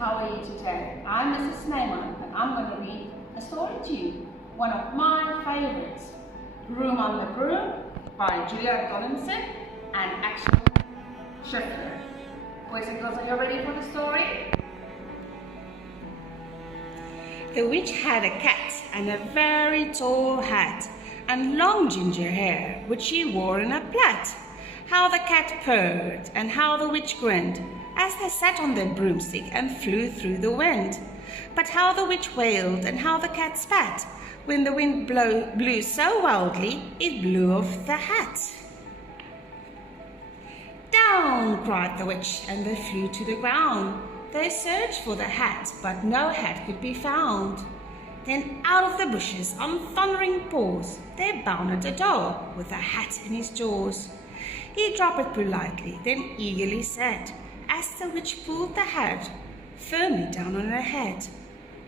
how are you today? I'm Mrs. Snyman and I'm going to read a story to you. One of my favorites, Broom on the Broom by Donaldson and Action Schriftler. Boys and girls, are you ready for the story? The witch had a cat and a very tall hat and long ginger hair, which she wore in a plait. How the cat purred and how the witch grinned as they sat on their broomstick and flew through the wind. But how the witch wailed and how the cat spat when the wind blew so wildly it blew off the hat. Down, cried the witch, and they flew to the ground. They searched for the hat, but no hat could be found. Then out of the bushes on thundering paws there bounded a dog with a hat in his jaws. He dropped it politely, then eagerly said, as the witch pulled the hat firmly down on her head,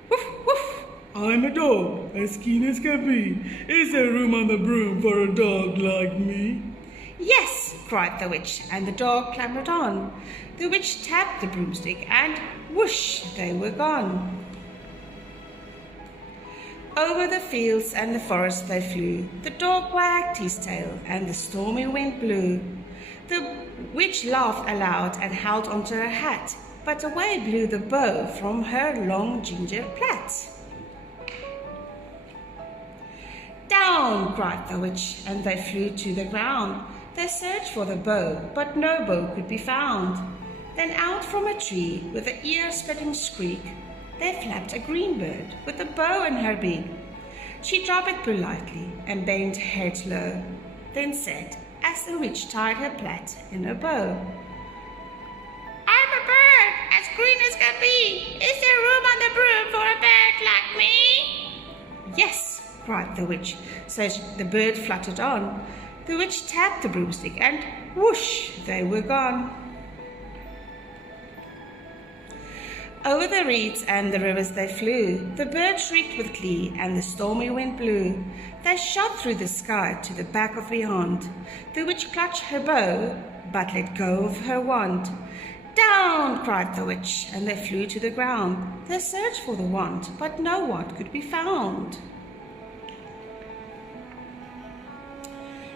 "Woof, woof! I'm a dog, as keen as can be. Is there room on the broom for a dog like me?" "Yes," cried the witch, and the dog clambered on. The witch tapped the broomstick, and whoosh, they were gone. Over the fields and the forest they flew. The dog wagged his tail, and the stormy wind blew. The witch laughed aloud and held onto her hat, but away blew the bow from her long ginger plait. "Down!" cried the witch, and they flew to the ground. They searched for the bow, but no bow could be found. Then out from a tree, with an ear-splitting squeak, there flapped a green bird with a bow in her beak. She dropped it politely and bent her head low, then said, as the witch tied her plait in a bow, "I'm a bird, as green as can be. Is there room on the broom for a bird like me?" "Yes," cried the witch, so the bird fluttered on. The witch tapped the broomstick, and whoosh, they were gone. Over the reeds and the rivers they flew. The bird shrieked with glee, and the stormy wind blew. They shot through the sky to the back of beyond. The witch clutched her bow, but let go of her wand. "Down!" cried the witch, and they flew to the ground. They searched for the wand, but no wand could be found.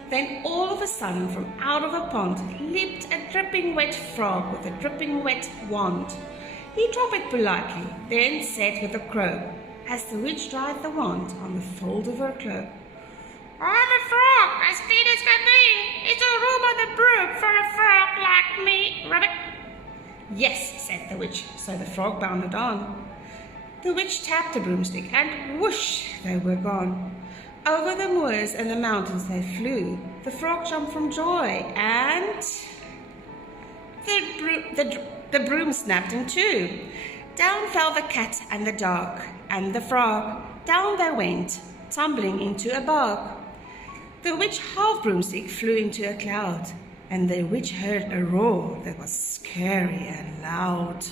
Then all of a sudden, from out of a pond, leaped a dripping wet frog with a dripping wet wand. He dropped it politely, then said with a croak, as the witch dried the wand on the fold of her cloak, "I'm a frog, as clean as can be. Is there room on the broom for a frog like me, Rabbit?" "Yes," said the witch, so the frog bounded on. The witch tapped the broomstick, and whoosh, they were gone. Over the moors and the mountains they flew. The frog jumped from joy, and the broom snapped in two. Down fell the cat and the dog and the frog. Down they went, tumbling into a bog. The witch half broomstick flew into a cloud, and the witch heard a roar that was scary and loud.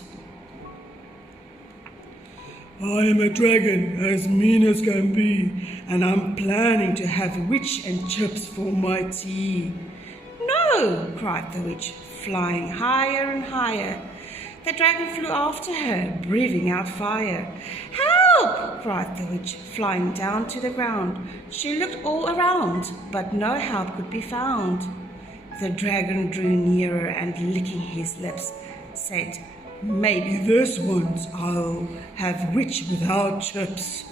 "I am a dragon, as mean as can be, and I'm planning to have witch and chips for my tea." "No!" cried the witch, flying higher and higher. The dragon flew after her, breathing out fire. "Help!" cried the witch, flying down to the ground. She looked all around, but no help could be found. The dragon drew nearer and, licking his lips, said, "Maybe this once I'll have witch without chips."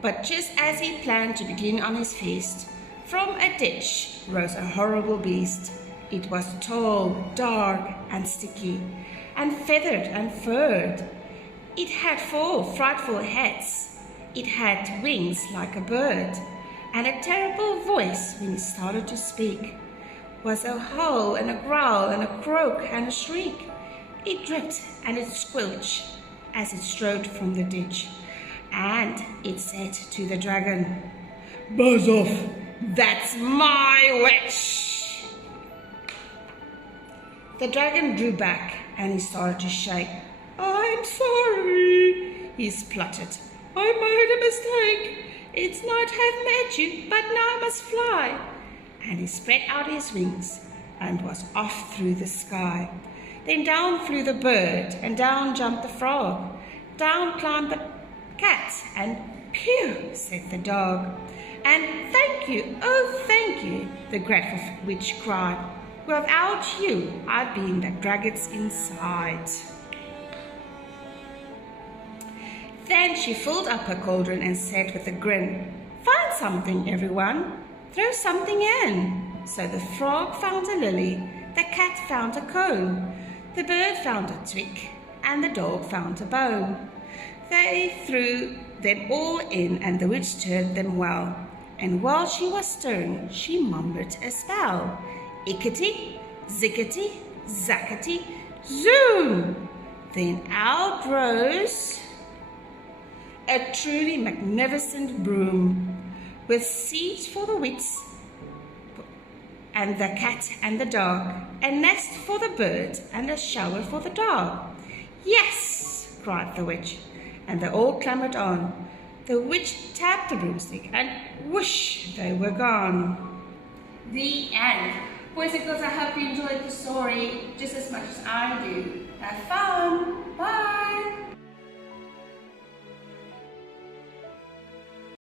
But just as he planned to begin on his feast, from a ditch rose a horrible beast. It was tall, dark, and sticky, and feathered and furred. It had 4 frightful heads. It had wings like a bird, and a terrible voice when it started to speak. Was a howl and a growl and a croak and a shriek. It dripped and it squelched as it strode from the ditch, and it said to the dragon, "Buzz off! That's my witch!" The dragon drew back and he started to shake. "I'm sorry," he spluttered. "I made a mistake. It's night have met you, but now I must fly." And he spread out his wings and was off through the sky. Then down flew the bird, and down jumped the frog. Down climbed the cat, and "Phew," said the dog. And "Thank you, oh thank you," the grateful witch cried. "Without you, I'd be in the dragget's inside." Then she filled up her cauldron and said with a grin, "Find something, everyone. Throw something in." So the frog found a lily, the cat found a comb, the bird found a twig, and the dog found a bone. They threw them all in, and the witch stirred them well. And while she was stirring, she mumbled a spell. Ickety, zickety, zackety, zoom! Then out rose a truly magnificent broom, with seat for the wits and the cat and the dog, a nest for the bird and a shower for the dog. "Yes!" cried the witch, and they all clambered on. The witch tapped the broomstick, and whoosh, they were gone. The end. Boys and girls, I hope you enjoyed the story just as much as I do. Have fun. Bye.